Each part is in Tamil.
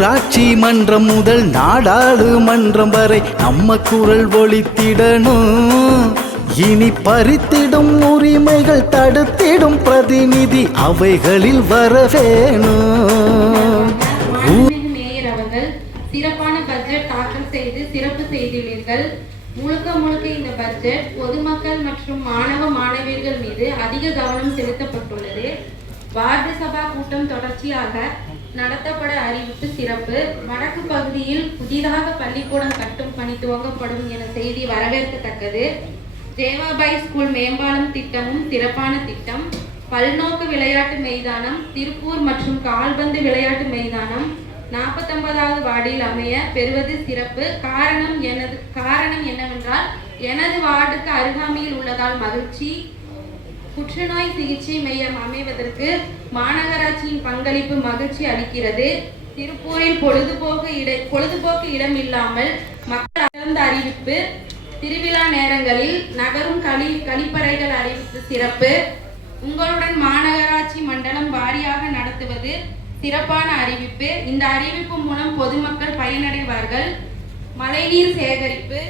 ஊராட்சி மன்றம் முதல் நாடாளுமன்றம் வரை நம்ம குரல் ஒலித்திடணும். இனி பறித்திடும் உரிமைகள் தடுத்திடும் பிரதிநிதி அவைகளில் வரவேணும். மேயர் அவர்கள் சிறப்பான பட்ஜெட் தாக்கல் செய்து சிறப்பு செய்துள்ளீர்கள். முழுக்க முழுக்க இந்த பட்ஜெட் பொதுமக்கள் மற்றும் மாணவ மாணவியர்கள் மீது அதிக கவனம் செலுத்தப்பட்டுள்ளது. வார்டு சபா கூட்டம் தொடர்ச்சியாக நடத்தப்பட அறிவிப்பு சிறப்பு. வடக்கு பகுதியில் புதிதாக பள்ளிக்கூடம் கட்டும் பணி துவங்கப்படும் என செய்தி வரவேற்கத்தக்கது. தேவாபாய் ஸ்கூல் மேம்பாலம் திட்டமும் சிறப்பான திட்டம். பல்நோக்கு விளையாட்டு மைதானம் திருப்பூர் மற்றும் கால்பந்து விளையாட்டு மைதானம் 49வது வார்டில் அமைய பெறுவது சிறப்பு. காரணம் என்னவென்றால் எனது வார்டுக்கு அருகாமையில் உள்ளதால் மகிழ்ச்சி. புற்றுநோய் சிகிச்சை மையம் அமைவதற்கு மாநகராட்சியின் பங்களிப்பு மகிழ்ச்சி அளிக்கிறது. திருப்பூரில் பொழுதுபோக்கு இடம் இல்லாமல் மக்கள் அடர்ந்த அறிவிப்பு. திருவிழா நேரங்களில் நகரும் கழிப்பறைகள் அறிவிப்பு சிறப்பு. உங்களுடன் மாநகராட்சி மண்டலம் வாரியாக நடத்துவது சிறப்பான அறிவிப்பு. இந்த அறிவிப்பு மூலம் பொதுமக்கள் பயனடைவார்கள். மழைநீர் சேகரிப்பு.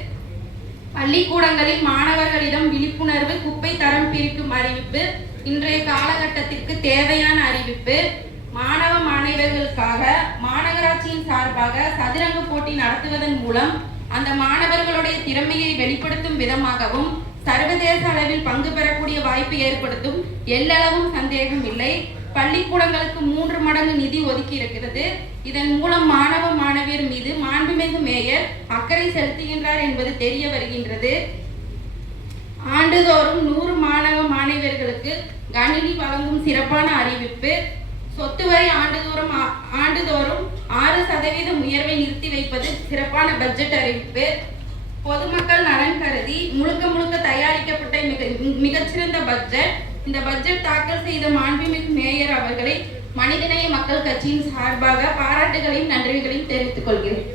பள்ளிக்கூடங்களில் மாணவர்களிடம் விழிப்புணர்வு. குப்பை தரம் பிரிக்கும் அறிவிப்பு இன்றைய காலகட்டத்திற்கு தேவையான அறிவிப்பு. மாணவ மாணவர்களுக்காக மாநகராட்சியின் சார்பாக சதுரங்க போட்டி நடத்துவதன் மூலம் அந்த மாணவர்களுடைய திறமையை வெளிப்படுத்தும் விதமாகவும் சர்வதேச அளவில் பங்கு பெறக்கூடிய வாய்ப்பு ஏற்படுத்தும். எல்லளவும் சந்தேகம் இல்லை. பள்ளிக்கூடங்களுக்கு 3 மடங்கு நிதி ஒதுக்கி இருக்கிறது. இதன் மூலம் மாணவ மாணவியர் மீது மாண்புமிகு மேயர் அக்கறை செலுத்துகின்றார் என்பது தெரிய வருகின்றது. ஆண்டுதோறும் 100 மாணவ மாணவியர்களுக்கு கணினி வழங்கும் சிறப்பான அறிவிப்பு. சொத்து வரி ஆண்டுதோறும் 6% உயர்வை நிறுத்தி வைப்பது சிறப்பான பட்ஜெட் அறிவிப்பு. பொதுமக்கள் நலன் கருதி முழுக்க தயாரிக்கப்பட்ட மிகச்சிறந்த பட்ஜெட். இந்த பட்ஜெட் தாக்கல் செய்த மாண்புமிகு மேயர் அவர்களை மனிதநேய மக்கள் கட்சியின் சார்பாக பாராட்டுகளையும் நன்றிகளையும் தெரிவித்துக் கொள்கிறேன்.